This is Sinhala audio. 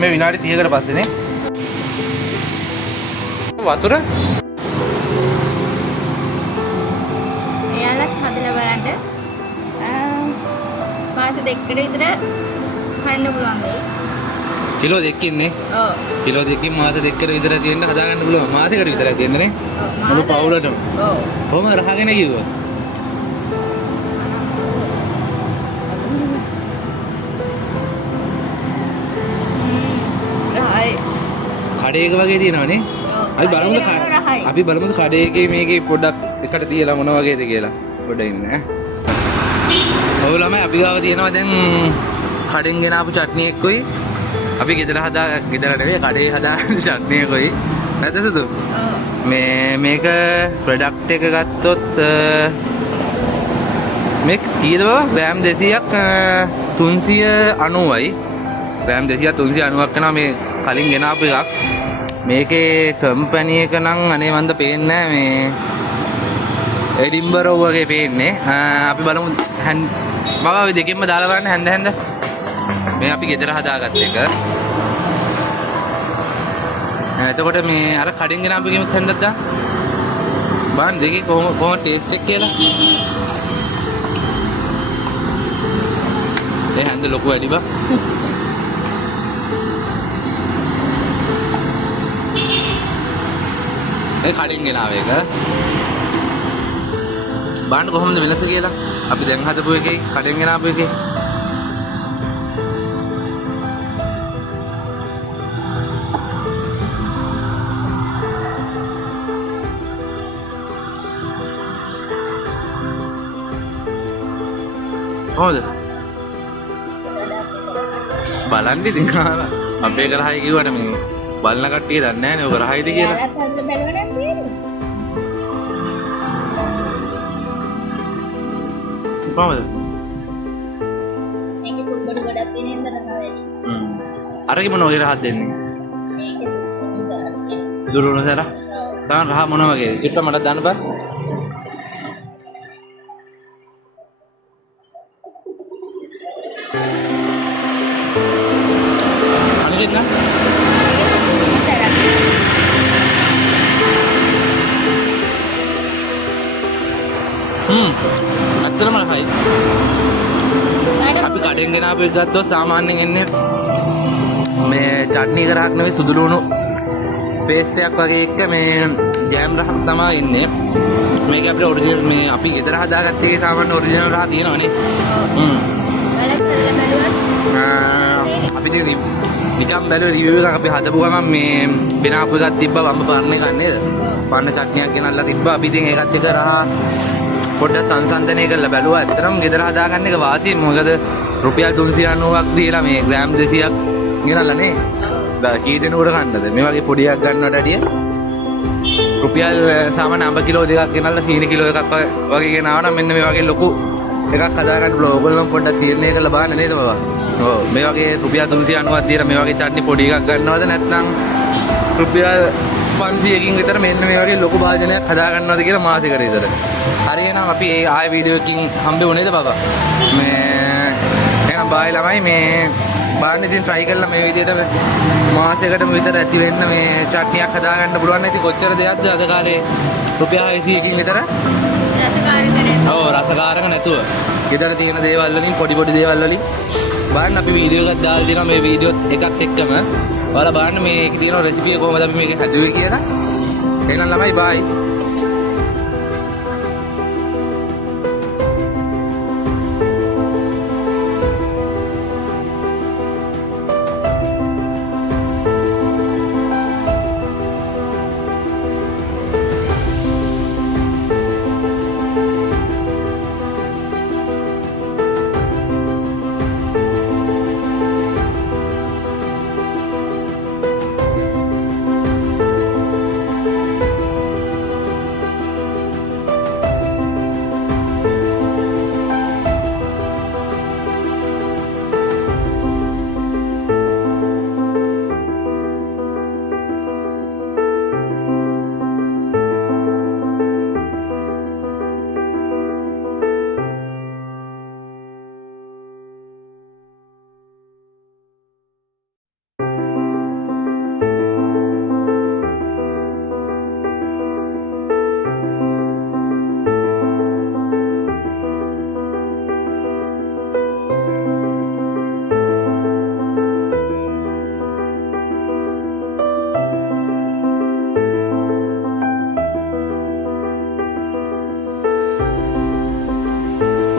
මේ විනාඩි 30කට පස්සේනේ. වතුර එයාලත් හදලා බලන්න. මාස දෙකකට විතර කන්න පුළුවන් වෙයි. කිලෝ දෙකකින්නේ. ඔව්. කිලෝ දෙකකින් මාස දෙකකට විතර තියෙන්න හදා ගන්න පුළුවන්. මාසෙකට විතර තියෙන්නේ නේ. මුළු පවුලටම. ඔව්. කොහොම රහගෙන කිව්වා? රහයි. කඩේක වගේ තියෙනවනේ. අපි බලමු කඩේ එකේ මේකේ පොඩ්ඩක් එකට තියලා මොන වගේද කියලා. පොඩ්ඩ ඉන්න ඈ. ඔව් ළමයි අපි ගාව තියෙනවා දැන් කඩෙන් ගෙන ආපු චට්නි එක්කයි. අපි ගෙදර නෙවෙයි කඩේ හදාගන්න චට්නි එකයි. නැතද සුදු? මේක ප්‍රොඩක්ට් එක ගත්තොත් මේක කීයද බබා? ග්‍රෑම් 200ක් 390යි. ග්‍රෑම් 200ක් 390ක් කරනවා මේ කලින් ගෙන ආපු එකක්. මේකේ කම්පැනි එක නම් අනේ මන්ද පේන්නේ මේ එඩින්බරෝ වගේ පේන්නේ. අපි බලමු බබා ඔය දෙකෙන්ම දාලා බලන්න හැන්ද මේ අපි ගෙදර හදාගත්ත එක. එතකොට මේ අර කඩෙන් ගෙන ආපු එකෙමුත් හැන්දක් දාන්න. බලන්න දෙකේ කොහොම ටේස්ට් එක කියලා. ඒ හැන්ද ලොකු වැඩි බා. ඒ කඩෙන් ගෙන ආව එක. බලන්න කොහොමද වෙනස කියලා. අපි දැන් හදපු එකේ කඩෙන් ගෙන ආපු එකේ. කොහොමද? බලන්න ඉතින් අපේ කරහයි කිව්වට මේ බලන කට්ටිය දන්නේ නැහැ නේ ඔය කරහයිද කියලා. කොහොමද? මේකේ කුඩු ගොඩක් තියෙන හින්දා තමයි වැඩි. අරගේ මොන වගේ රහක් දෙන්නේ? මේකේ සුදුරුන සර. සාන රහ මොන වගේ? චුට්ට මට දාන්න බෑ. අනිත් නා ඇත්තටම රහයි. අපි කඩෙන් ගෙන ආපු එක ගත්තොත් සාමාන්‍යයෙන් එන්නේ මේ චට්නි කරහක් නෙවෙයි සුදු ලුණු පේස්ට් එකක් වගේ එක මේ ජෑම් රහක් තමයි ඉන්නේ. මේක අපේ ඔරිජිනල් මේ අපි ගෙදර හදාගත්ත එකේ සාමාන්‍ය ඔරිජිනල් රහ තියෙනවනේ. අපි ඉතින් නිකම් බැලුවා රිවිව් එකක් අපි හදපු ගමන් මේ වෙන ආපු එකක් තිබ්බා වම්ම පරණ එකක් නේද? පරණ චට්නියක් ගෙනල්ලා තිබ්බා. අපි ඉතින් ඒකත් එක රහ පොඩ්ඩක් සංසන්දනය කරලා බැලුවා. ඇත්තටම ගෙදර හදාගන්න එක වාසියි. මොකද රුපියල් 390ක් දීලා මේ ග්‍රෑම් 200ක් ගෙනල්ලා නේ. කී දෙනෙකුට කන්නද? මේ වගේ පොඩියක් ගන්නවට වැඩිය රුපියල් සාමාන්‍ය අඹ කිලෝ දෙකක් ගෙනල්ලා සීනි කිලෝ එකක් වගේ ගෙනාවා නම් මෙන්න මේ වගේ ලොකු එකක් හදාගන්න පුළුවන්. ඕගොල්ලෝ පොඩ්ඩක් තීරණය කරලා බලන්න නේද බබා? ඔව් මේ වගේ රුපියල් 390ක් දීලා මේ වගේ චට්නි පොඩි එකක් ගන්නවද නැත්නම් රුපියල් 500කින් විතර මෙන්න මේ වගේ ලොකු භාජනයක් හදාගන්නවද කියලා මාසෙකට විතර. හරි එහෙනම් අපි ආයෙ වීඩියෝ එකකින් හම්බෙන්නේ නේද බබා? මේ එහෙනම් බායි ළමයි මේ බලන්න ඉතින් try කරලා මේ විදිහට මාසයකටම විතර ඇති වෙන්න මේ චට්නියක් හදාගන්න පුළුවන්. ඉතින් කොච්චර දෙයක්ද අද කාලේ රුපියල් 600කින් විතර ඔව් රසකාරක නැතුව ගෙදර තියෙන දේවල් වලින් පොඩි දේවල් වලින් බලන්න අපි වීඩියෝ එකක් දාලා දෙනවා. මේ වීඩියෝ එකත් එක්කම ඔයාලා බලන්න මේකේ තියෙන රෙසිපිය කොහොමද අපි මේක හැදුවේ කියලා. එහෙනම් ළමයි බායි.